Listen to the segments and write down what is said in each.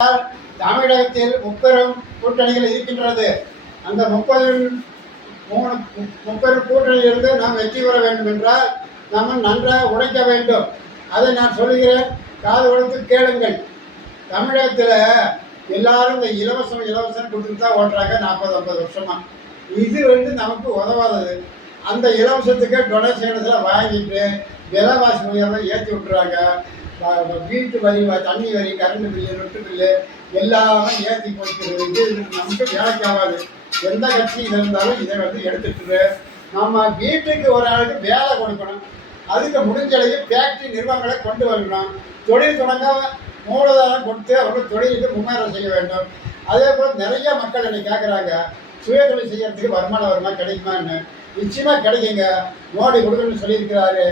தமிழகத்தில் முப்பெரும் கூட்டணிகள் இருக்கின்றது. அந்த முப்பெரும் கூட்டணியிலிருந்து நாம் வெற்றி பெற வேண்டும் என்றால் நம்ம நன்றாக உழைக்க வேண்டும். அதை நான் சொல்கிறேன், காது கொடுத்து கேளுங்கள். தமிழகத்தில் எல்லாரும் இந்த இலவசம் கொடுத்துட்டு தான் ஓட்டுறாங்க 40-50 வருஷமா. இது நமக்கு உதவாதது. அந்த இலவசத்துக்கு டொனேஷன்ஸில் வாங்கிட்டு விலைவாசி உயர்வை ஏற்றி விட்டுறாங்க. வீட்டு வரி, தண்ணி வரி, கரண்ட் பில்லு, நொட்டு பில்லு எல்லாமே ஏற்றி போய்க்கிறது. இது நமக்கு வேலைக்கு ஆகாது. எந்த கட்சி இருந்தாலும் இதை எடுத்துட்டு நம்ம வீட்டுக்கு ஒரு ஆளுக்கு வேலை கொடுக்கணும். அதுக்கு முடிஞ்ச அளவுக்கு ஃபேக்ட்ரி நிறுவனங்களை கொண்டு வரணும். தொழில் தொடங்க மூலதாரம் கொடுத்து அவர்கள் தொழிலுக்கு முன்னேற செய்ய வேண்டும். அதே போல் நிறைய மக்கள் இன்னைக்கு கேட்குறாங்க, சுயதொழில் செய்யறதுக்கு வருமானம் கிடைக்குமான்னு. நிச்சயமாக கிடைக்குங்க. மோடி கொடுக்கணும்னு சொல்லியிருக்கிறாரு.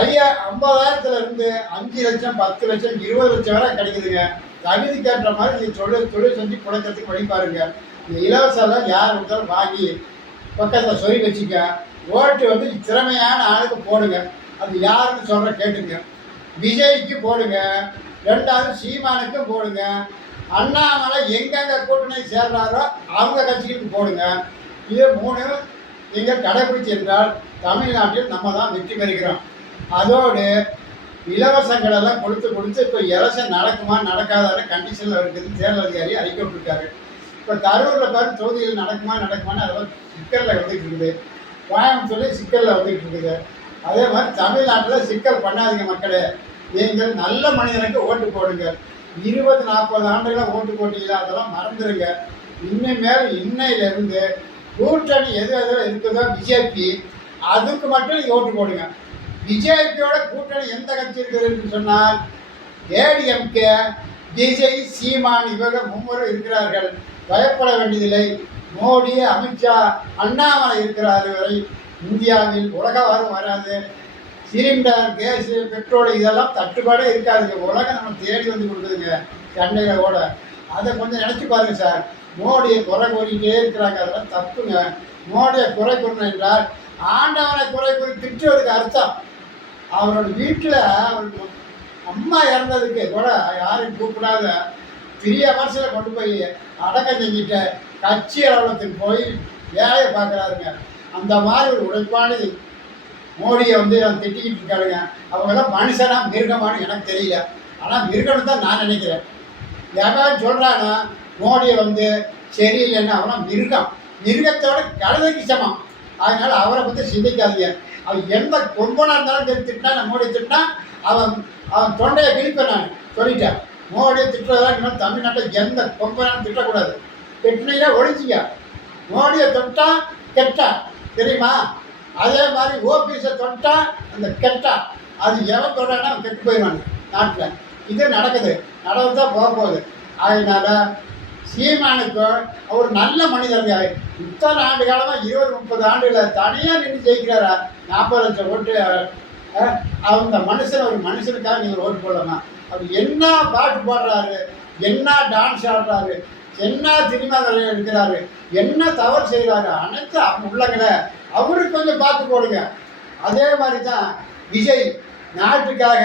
50,000 5 லட்சம், 10 லட்சம், 20 லட்சம் வரை கிடைக்குதுங்க. தகுதிக்கேற்ற மாதிரி நீங்கள் தொழில் செஞ்சு பிழைக்கிறதுக்கு வழி பாருங்க. இந்த இலவசம் யார் இருந்தாலும் வாங்கி பக்கத்தில் சொல்லி வச்சுக்க. ஓட்டு திறமையான ஆளுக்கு போடுங்க. அது யாருன்னு சொல்கிற கேட்டுங்க. விஜய்க்கு போடுங்க. 2வது சீமானுக்கும் போடுங்க. அண்ணாமலை எங்கெங்கே கூட்டணி சேர்றாரோ அவங்க கட்சிகளுக்கு போடுங்க. இது 3 நீங்கள் கடைபிடிச்சி என்றால் தமிழ்நாட்டில் நம்ம தான் வெற்றி பெறுகிறோம். அதோடு இலவசங்கள் எல்லாம் கொடுத்து இப்போ எலெக்ஷன் நடக்குமா நடக்காதான கண்டிஷனில் இருக்குது. தேர்தல் அதிகாரி அறிக்கை விட்டுருக்காரு. இப்போ கரூரில் தொகுதியில் நடக்குமான்னு அதெல்லாம் சிக்கலில் வந்துக்கிட்டு இருக்குது. கோயம்புத்தூர்லேயும் சிக்கலில் வந்துக்கிட்டு இருக்குது. அதே மாதிரி தமிழ்நாட்டில் சிக்கல் பண்ணாதீங்க மக்களே. நீங்கள் நல்ல மனிதனுக்கு ஓட்டு போடுங்க. 20-40 ஆண்டுகளாக ஓட்டு போட்டீங்களா அதெல்லாம் மறந்துடுங்க. இனிமேல் இன்னையிலிருந்து கூட்டணி எது இருக்குதோ பிஜேபி, அதுக்கு மட்டும் நீங்கள் ஓட்டு போடுங்க. பிஜேபியோட கூட்டணி எந்த கட்சி இருக்குதுன்னு சொன்னால் ஏடிஎம்கே, விஜய், சீமான் இவங்க 3 இருக்கிறார்கள். பயப்பட வேண்டியதில்லை. மோடி, அமித்ஷா, அண்ணாமலை இருக்கிறார் வரை இந்தியாவில் உலகம் வராது. சிலிண்டர், கேஸு, பெட்ரோல் இதெல்லாம் தட்டுப்பாடே இருக்காதுங்க. உலகம் நம்ம தேடி கொடுக்குதுங்க சண்டைகளோட. அதை கொஞ்சம் நினச்சி பாருங்க சார். மோடியை குறை கூறிக்கிட்டே இருக்கிறாங்க. அதெல்லாம் தப்புங்க. மோடியை குறை கூறணும் என்றால் ஆண்டவனை குறை கூறி திட்டுவதுக்கு அர்த்தம். அவரோட வீட்டில் அவருக்கு அம்மா இறந்ததுக்கு கூட யாரையும் கூப்பிடாத பெரிய வருஷத்தில் கொண்டு போய் அடக்கம் செஞ்சுட்டு கட்சி அலுவலகத்துக்கு போய் வேலையை பார்க்குறாருங்க. அந்த மாதிரி ஒரு உழைப்பானது மோடியை திட்டிக்கிட்டு இருக்காருங்க. அவங்கெல்லாம் மனுஷனா மிருகமானு எனக்கு தெரியல. ஆனால் மிருகம்னு தான் நான் நினைக்கிறேன். யாராவது சொல்கிறாங்க மோடியை சரியில்லைன்னு, அவனா மிருகத்தோட கழுதைக்கு சமம். அதனால் அவரை பற்றி சிந்திக்காதீங்க. அவன் எந்த கொம்பனாக இருந்தாலும் திட்டினா, நான் மோடி திட்டினா அவன் தொண்டையை கிழிப்பேன். நான் சொல்லிட்டேன், மோடியை திட்டுறதா இன்னும் தமிழ்நாட்டில் எந்த கொம்பனாலும் திட்டக்கூடாது. திட்டினீங்கன்னா ஒழிச்சிங்க. மோடியை தொட்டா கெட்டா தெரியுமா? அதே மாதிரி ஓபிஎஸை தொட்டா அந்த கெட்டா, அது எவன் தொட்டானா அவன் கெட்டு போயிடுவாங்க நாட்டில். இது நடக்குது, நடந்துதான் போகுது. அதனால சீமானுக்கு அவர் நல்ல மனிதருங்க. இத்தனை ஆண்டு காலமாக 20-30 ஆண்டுகளில் தனியாக நின்று ஜெயிக்கிறாரா? 40 லட்சம் ஓட்டு. அந்த மனுஷன் ஒரு மனுஷனுக்காக நீங்கள் ஓட்டு போடலாம். அவர் என்ன பாட்டு பாடுறாரு, என்ன டான்ஸ் ஆடுறாரு, என்ன சினிமா எடுக்கிறாரு, என்ன தவறு செய்கிறாரு, அனைத்து உள்ளங்களை அவருக்கு கொஞ்சம் பார்த்து போடுங்க. அதே மாதிரி தான் விஜய் நாட்டுக்காக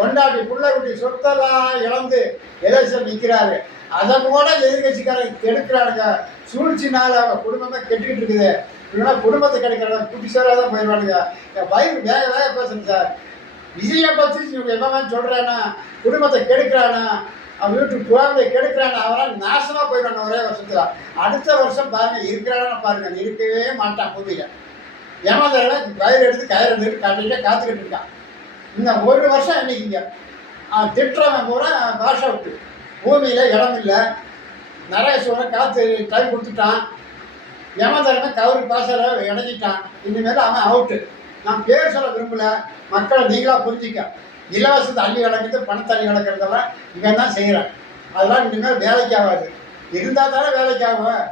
கொண்டாடி பிள்ளைக்குட்டி சொத்தெல்லாம் இழந்து எலெக்ஷன் நிற்கிறாரு. அதை கூட எதிர்கட்சிக்காரங்க கெடுக்கிறானுங்க. சூழ்ச்சினால அவங்க குடும்பமே கெட்டுக்கிட்டு இருக்குது. இல்லைன்னா குடும்பத்தை கிடைக்கிறாங்க குட்டிசாராக தான் போயிடுவானுங்க. பயிர் வேக பேசுங்க சார். விஜயை பற்றி என்னமா சொல்கிறேன்னா, குடும்பத்தை கெடுக்கிறானா, அவன் வீட்டுக்கு குழந்தைய கெடுக்கிறானா, அவனால் நாசமாக போயிடுவான் ஒரே வருஷத்தில். அடுத்த வருஷம் பாருங்கள் இருக்கிறான்னு பாருங்கள், இருக்கவே மாட்டான். பூமியில் ஏமாந்தால பயிர் எடுத்து கயிறு எடுத்துட்டு கட்டிட்டு காத்துக்கிட்டு இருக்கான். இன்னும் 1 வருஷம் என்னைக்குங்க திட்டுறவன் பூரா பாஷ விட்டு பூமியில் இடம் இல்லை. நிறைய சொல்ல காற்று டைம் கொடுத்துட்டான். ஏமாந்தாலுமே கவுரி பாசல இடைஞ்சிட்டான். இனிமேல் அவன் அவுட்டு. நான் பேர் சொல்ல விரும்பலை. மக்களை நீங்களாக புரிஞ்சிக்க. இலவசத்தை அள்ளி கிடக்கிறது, பணத்தை அள்ளி கிடக்கிறதெல்லாம் இவன் தான் செய்கிறான். அதெல்லாம் இனிமேல் வேலைக்கு ஆகாது. இருந்தால் தானே வேலைக்கு ஆகும்.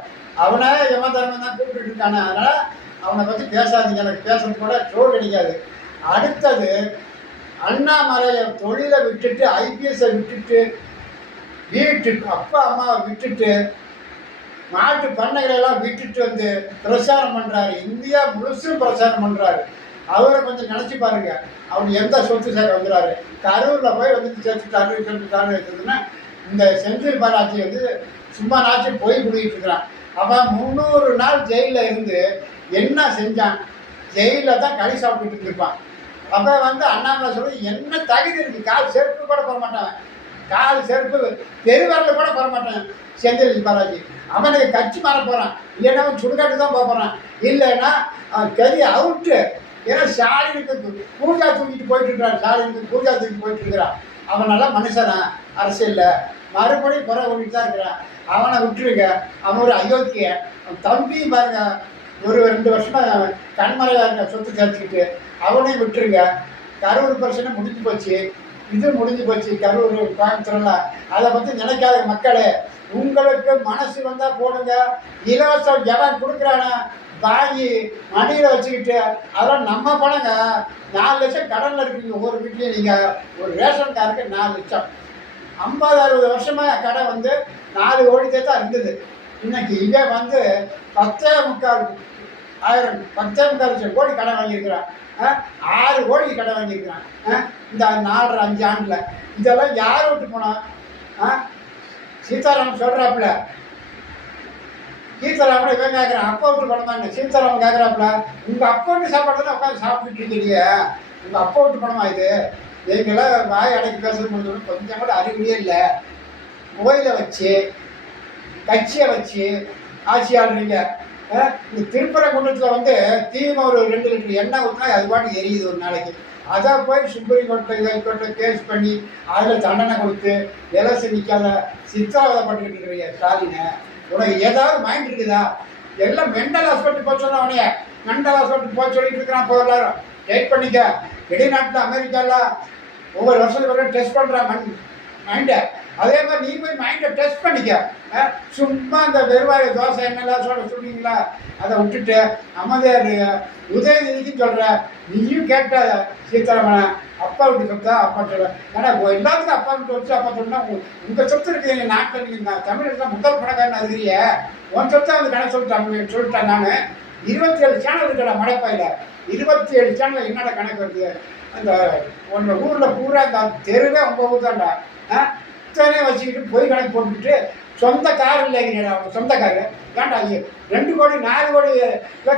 அவனே ஏமாந்தாலுமே தான் கூப்பிட்டு இருக்கானே. அதனால் அவனை பற்றி பேசாதீங்க. எனக்கு பேசுறது கூட ட்ரோல் கிடைக்காது. அடுத்தது அண்ணாமலையை தொழிலை விட்டுட்டு, ஐபிஎஸ்ஸை விட்டுட்டு, வீட்டுக்கு அப்பா அம்மாவை விட்டுட்டு, நாட்டு பண்ணைகளெல்லாம் விட்டுட்டு பிரச்சாரம் பண்ணுறாரு. இந்தியா முழுசும் பிரச்சாரம் பண்ணுறாரு. அவரை கொஞ்சம் நினச்சி பாருங்க. அவர் எந்த சொத்து சேர்க்க வந்துடுறாரு. கரூரில் போய் சேர்த்துட்டாரு இருக்குதுன்னா இந்த செந்தில் பாலாஜி வந்து சும்மா நாச்சும் போய் குடிக்கிட்டு இருக்கிறான். அவன் 300 நாள் ஜெயிலில் இருந்து என்ன செஞ்சான்? ஜெயிலில் தான் களி சாப்பிட்டுட்டு இருந்திருப்பான். அப்போ வந்து அண்ணாமலை சொல்லி என்ன தகுதி இருக்குது? கால் செருப்பு கூட போட மாட்டான், கால் செருப்பு பெருவரில் கூட போட மாட்டான் செந்தில் பாலாஜி. அவனுக்கு கட்சி மாற போகிறான், இல்லைன்னா அவன் சுடுகாட்டு தான் போக போகிறான், இல்லைன்னா கறி அவுட்டு. ஏன்னா ஸ்டாலினுக்கு பூஜா தூக்கிட்டு போயிட்டு இருக்கிறான், ஸ்டாலினுக்கு பூஜா தூக்கி போயிட்டு இருக்கிறான். அவன் நல்லா மனுஷனா அரசியலில் மறுபடியும் குறை ஓடிட்டு தான் இருக்கிறான். அவனை விட்டுருங்க, அவன் ஒரு அயோக்கிய. அவன் தம்பியும் பாருங்க, ஒரு 2 வருஷமா கண்மறையாக இருக்க சொத்து சேர்த்துக்கிட்டு அவனையும் விட்டுருங்க. கரூர் பிரச்சனை முடிஞ்சு போச்சு, இது முடிஞ்சு போச்சு. கரூர் கோயம்புத்தூர்லாம் அதை பற்றி நினைக்காத மக்களே. உங்களுக்கு மனசு வந்தால் போடுங்க. இலவசம் எவன் கொடுக்குறானா வாங்கி மடியில் வச்சுக்கிட்டு அதெல்லாம் நம்ம பணங்க. 4 லட்சம் கடனில் இருக்குங்க ஒவ்வொரு வீட்லேயும். நீங்கள் ஒரு ரேஷன் கார்டுக்கு 4 லட்சம் 50-60 வருஷமாக கடை வந்து 4 கோடிக்கே தான் இருந்தது. இன்னைக்கு இங்கே வந்து 10,3 லட்சம் கோடி கடை வாங்கியிருக்கிறான். 6 கோடிக்கு கடை வாங்கியிருக்கிறான் இந்த 4-5 ஆண்டில். இதெல்லாம் யார் விட்டு போனான்? சீதாராமன் சொல்கிறாப்புல, சீதாராமன் இவன் கேட்குறான் அப்பா விட்டு பணமான்னு. சீதாராமன் கேட்குறாப்புல, உங்கள் அப்பா விட்டு சாப்பாடு தானே உட்காந்து சாப்பிட்டுட்டு இருக்கிறீங்க, உங்கள் அப்பா விட்டு பணமா இது? எங்களாம் வாய் அடைக்கி பேசுறது முடிஞ்சோன்னு கொஞ்சம் கூட அறிகுறியே இல்லை. கோயிலை வச்சு கட்சியை வச்சு ஆட்சி ஆடுறீங்க. இந்த திருப்பரங்குன்றத்தில் வந்து தீமை ஒரு 2 லிட்டர் எண்ணெய் ஊற்றினா அது பாட்டு எரியுது ஒரு நாளைக்கு. அதை போய் சுப்ரீம் கோர்ட்டில் ஹைகோர்ட்டில் கேஸ் பண்ணி அதில் தண்டனை கொடுத்து எலெக்ஷன் நிற்காத சித்திரவதைப்பட்டுக்கிட்டு இருக்கிறீங்க ஸ்டாலினை. உனக்கு ஏதாவது மைண்ட் இருக்குதா? எல்லாம் மென்டல் ஹாஸ்பிட்டல் போக சொன்ன உடனே மென்டல் ஹாஸ்பிட்டல் போக சொல்லிட்டு இருக்கிறான். இப்போ எல்லாரும் வெயிட் பண்ணிக்க. வெளிநாட்டில் அமெரிக்காவில் ஒவ்வொரு வருஷத்துக்கு டெஸ்ட் பண்ணுறான் மைண்டை. அதே மாதிரி நீ போய் மைண்டை டெஸ்ட் பண்ணிக்க. சும்மா அந்த வெறுவாய் தோசை என்னெல்லாம் சொல்றீங்களா அதை விட்டுட்டு அமைதியாக உதயநிதிக்கு சொல்கிற. நீயும் கேட்ட சீதாராமனை அப்பா விட்டு சொத்தா அப்பா சொல்ல. ஏன்னா எல்லாத்துக்கும் அப்பா விட்டு வச்சு அப்பா சொன்னால் உங்கள் சொத்து இருக்குது. எங்கள் நாட்டில் நீங்கள் தமிழக முதல் பணக்காரன் இருக்கிறீங்க. உன் சொத்தை வந்து கணக்கு சொல்லிட்டேன் நான். 27 சேனல் இருக்கடா மடைப்பாயில். 27 சேனல் என்னடா கணக்கு வருது? அந்த உன்னோட ஊரில் பூரா அந்த தெருவே உங்கள் ஊர் தான்டா. இத்தனை வச்சுக்கிட்டு போய் கணக்கு போட்டுக்கிட்டு சொந்த கார் இல்லைங்கிறா. அவங்க சொந்த காரு ஏன்டா 2 கோடி 4 கோடி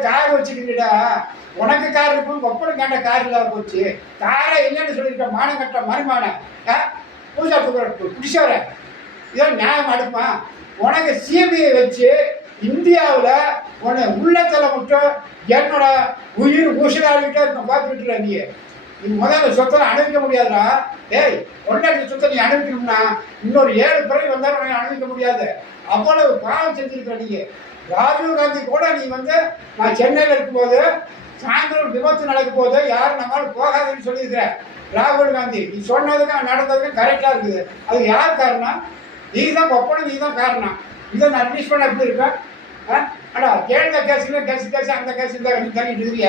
கார் வச்சுக்கிட்டா உனக்கு கார் இருக்கும், ஒப்பனும் கேட்ட கார் இல்லாத போச்சு. காரை இல்லைன்னு சொல்லியிருக்க மானம் கட்ட மறுமான பூஜா பிடிச்சவர இதெல்லாம் நியாயம் அடுப்பான். உனக்கு சிபிஐ வச்சு இந்தியாவில் உன்னை உள்ளத்தில் மட்டும் என்னோட உயிர் ஊசலாகிட்டே இருக்கும் பார்த்துக்கிட்டு நீ. நீ முதல்ல சொத்தை அனுபவிக்க முடியாதுடா. ஏய், 1,00,000 சொத்தை நீ அனுபவிக்கணும்னா இன்னொரு 7 பிறகு வந்தாலும் உனக்கு அனுபவிக்க முடியாது. அவ்வளவு பாவம் செஞ்சுருக்கிற நீ. ராஜீவ் காந்தி கூட நீ வந்து நான் சென்னையில் இருக்கும்போது சாயந்தரம் விபத்து நடக்கும் போது யாரும் நம்மளால போகாதுன்னு சொல்லியிருக்கிறேன். ராகுல் காந்தி நீ சொன்னதுக்கும் நடந்ததுக்கும் கரெக்டாக இருக்குது. அது யார் காரணம்? நீ தான் ஒப்பனும், நீ தான் காரணம். இதை நான் அட்மிஸ் பண்ண எப்படி இருக்கேன்? அடா கேட்ட கேஸுல கேஸ் அந்த கேஸ் இந்த தள்ளிட்டு இருக்கிறிய,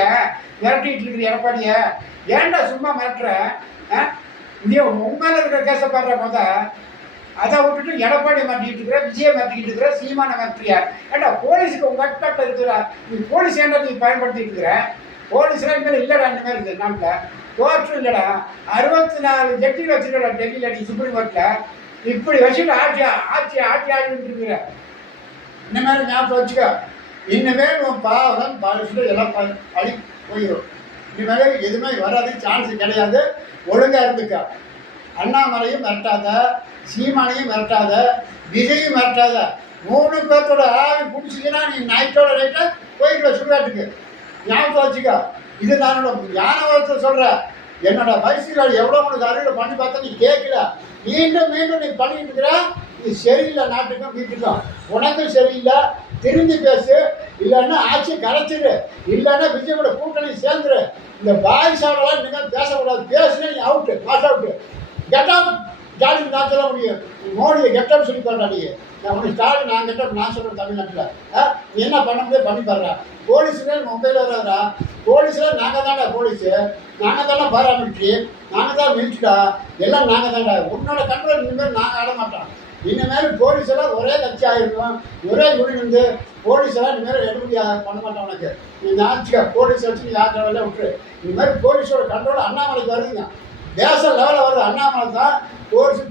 மிரட்டிட்டு இருக்கிற எடப்பாடிய. ஏன்டா சும்மா மிரட்டுற? இங்கே உண்மையில இருக்கிற கேஸை பாடுற போத அதை விட்டுட்டு எடப்பாடி மாட்டிக்கிட்டு இருக்கிற, விஜயை மாட்டிக்கிட்டு இருக்கிற, சீமானை மாற்றியா? ஏண்டா போலீஸுக்கு உங்கள் கட்டாட்ட இருக்கிற நீ போலீஸ் ஏண்டா நீ பயன்படுத்திட்டு இருக்கிற? போலீஸ்லாம் இனிமேல் இல்லைடா. இந்த மாதிரி இருக்குது நாட்டில். கோர்ட்டும் இல்லைடா. 64 ஜட்ஜில் வச்சுருக்கா டெல்லியில் நீ சுப்ரீம் கோர்ட்டில். இப்படி வச்சுட்டு ஆட்சிட்டு இருக்கிற. இந்த மாதிரி ஞாபகம் வச்சுக்கோ. இனிமேல் உன் பாவம் பாலிசில் எல்லாம் பழி போயிடும். இனிமேல் எதுவுமே வராது, சான்ஸ் கிடையாது. ஒழுங்காக இருந்துக்க. அண்ணாமலையும் மிரட்டாத, சீமானையும் மிரட்டாத, விஜயும் மிரட்டாத. 3 பேர்த்தோட ஆவி பிடிச்சிங்கன்னா நீ நைட்டோட நைட்டாக போய்க்கிற சுடுகாட்டுக்கு. ஞாபகம் வச்சுக்கோ. இது நான் ஞானவரத்தை சொல்கிறேன். என்னோட வயசில் எவ்வளோ உனக்கு அருகில் பண்ணி பார்த்தா நீ கேட்கல. மீண்டும் நீ பண்ணிட்டு இருக்கிற. இது சரியில்லை, நாட்டுக்கும் வீட்டுக்கும். உனக்கும் சரியில்லை. திரும்பி பேசு, இல்லைன்னா ஆட்சியை கலைச்சிடு, இல்லைன்னா விஜயோட கூட்டணி சேர்ந்துரு. இந்த பாய் சாவெல்லாம் நீங்கள் பேசக்கூடாது. பேசுனா நீ out, boss out. Getup jolly நான் சொல்ல முடியும். மோடியை கெட்டப் சொல்லி பாடுறா நீ. நான் உனக்கு ஸ்டாலின் நான் கெட்டப் நான் சொல்கிறேன் தமிழ்நாட்டில். நீ என்ன பண்ண முடியாது பண்ணி பாடுறா. போலீஸுல மும்பையில் வராதா? போலீஸில் நாங்கள் தான்டா போலீஸு, நாங்கள் தானே பாராமிலிட்ரி, நாங்கள் தான் மிலிட்ரிடா, எல்லாம் நாங்கள் தான்டா. உன்னோட கண்ட்ரோல் இனிமேல் நாங்கள் ஆட மாட்டோம். இனிமேல் போலீஸ் எல்லாம் ஒரே கட்சி ஆகிருக்கும், ஒரே யூனியன் வந்து போலீஸ் எல்லாம் இனிமேல் எடுபடி பண்ண மாட்டோம். உனக்கு நீ நினச்சிக்க. போலீஸ் வச்சு நீ யார் வேலையை விட்டுரு. இனிமேல் போலீஸோட கண்ட்ரோல் அண்ணாமலைக்கு வருதுங்க. தேச லெவலில் வருது. அண்ணாமலை தான்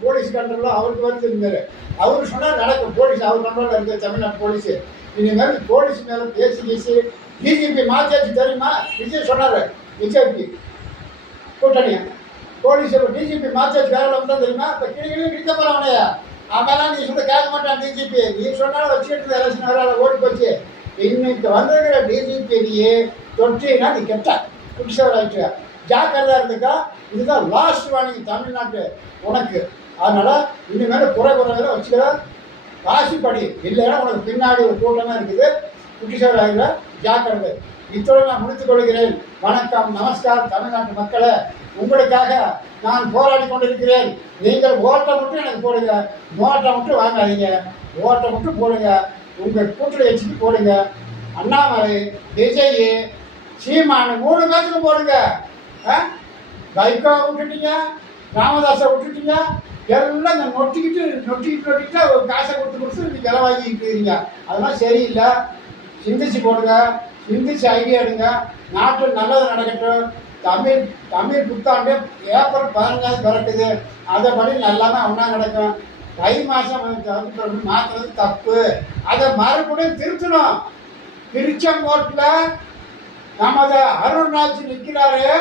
போலீஸ் கண்ட்ரோலில் அவருக்கு வருது இருந்தார். அவர் சொன்னால் நடக்கும். போலீஸ் அவர் கண்ட்ரோலில் இருக்குது தமிழ்நாட்டு போலீஸு. இனிமேல் போலீஸ் மேலே பேசி டிஜிபி மாற்றியாச்சு தெரியுமா? விஜய் சொன்னார். பிஜேபி கூட்டணி போலீஸ் டிஜிபி மாற்றியாச்சு வேலை வந்தால் தெரியுமா? இப்போ கிளிகளும் கிழிக்க போகிறவனையா அவெல்லாம் நீ சொல்ல கேட்க மாட்டான் டிஜிபி. நீ சொன்னாலும் வச்சுக்கிட்டு எலெக்ஷன் வேலை ஓடி போச்சு. இன்னைக்கு வந்திருக்கிற டிஜிபி நீ தொற்றினா நீ கெட்ட புதுசாக ஆயிட்டு ஜாக்கிரதா இருந்துக்கா. இதுதான் லாஸ்ட் வார்னிங் தமிழ்நாட்டு உனக்கு. அதனால் இனிமேல் குறைகளை வச்சுக்கிற வாசிப்படி இல்லைன்னா உனக்கு பின்னாடி ஒரு கூட்டமாக இருக்குது. புதுசாக ஆகிற ஜாக்கிரதை. இத்தோடு நான் முடித்துக் கொள்கிறேன். வணக்கம், நமஸ்கார் தமிழ்நாட்டு மக்களை. உங்களுக்காக நான் போராடி கொண்டிருக்கிறேன். நீங்கள் ஓட்டை மட்டும் எனக்கு போடுங்க, நோட்டை மட்டும் வாங்காதீங்க. ஓட்டை மட்டும் போடுங்க, உங்கள் கூட்டணி வச்சுட்டு போடுங்க. அண்ணாமலை, விஜய், சீமானு 3 பேருக்கு போடுங்க. வைகோ விட்டுட்டீங்க, ராமதாஸை விட்டுட்டீங்க. எல்லாம் இந்த நொட்டிக்கிட்டு ஒரு காசை கொடுத்து நீங்கள் செலவாகிட்டு இருக்கிறீங்க. அதெல்லாம் சரியில்லை. சிந்திச்சு போடுங்க, சிந்திச்சு ஐடியா எடுங்க. நாட்டில் நல்லது நடக்கட்டும். தமிழ் புத்தாண்டு ஏப்ரல் 15 பிறக்குது. அதைப்படி நல்லாமல் ஒன்றா நடக்கும். தை மாதம் மாற்றுறது தப்பு. அதை மறுபடியும் திருத்தணும். திருச்செங்கோட்டில் நமது அருண்ராஜ் நிற்கிறாரு.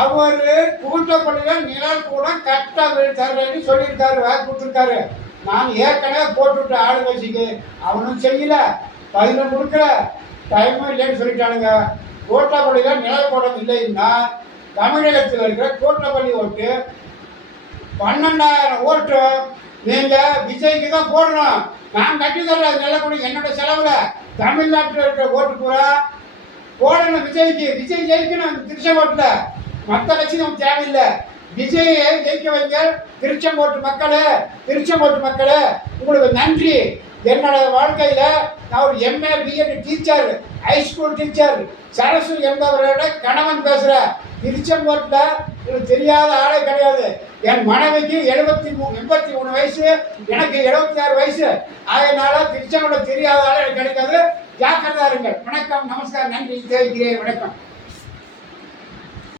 அவர் கூட்டப்பள்ளியில் நிழல் கூட கரெக்டாக தர்றேன்னு சொல்லியிருக்காரு, வாக்கு கொடுத்துருக்காரு. நான் ஏற்கனவே போட்டுவிட்ட ஆடு வச்சுக்கு அவனும் செய்யல, பதிலும் கொடுக்கல, டைமும் இல்லைன்னு சொல்லிட்டானுங்க. கோட்டப்பள்ளியில் நிழல் கூடம் இல்லைன்னா தமிழகத்தில் இருக்கிற கோட்டப்பள்ளி ஓட்டு 12,000 ஓட்டு நீங்கள் விஜய்க்கு தான் போடணும். நான் கட்டி தர்ற நிலப்படி என்னோட செலவில் தமிழ்நாட்டில் இருக்கிற ஓட்டு பூரா போடணும் விஜய்க்கு. விஜய் ஜெயிக்கணும் திருச்செங்கோட்டில். மற்ற கட்சி நமக்கு தேவையில்லை. விஜயை ஜெயிக்க வைங்க. திருச்செங்கோட்டு மக்களே உங்களுக்கு நன்றி. என்னோட வாழ்க்கையில் நான் ஒரு MA BEd teacher, high school teacher, Sarasu என்பவரோட கணவன் பேசுகிறேன். திருச்செங்கோட்டில் எனக்கு தெரியாத ஆளே கிடையாது. என் மனைவிக்கு 83 வயசு, எனக்கு 76 வயசு. அதனால திருச்செங்கோட்டில் தெரியாத ஆளே எனக்கு கிடைக்காது. ஜாக்கிரதா இருங்கள். வணக்கம், நமஸ்காரம், நன்றி தெரிவிக்கிறேன். வணக்கம்.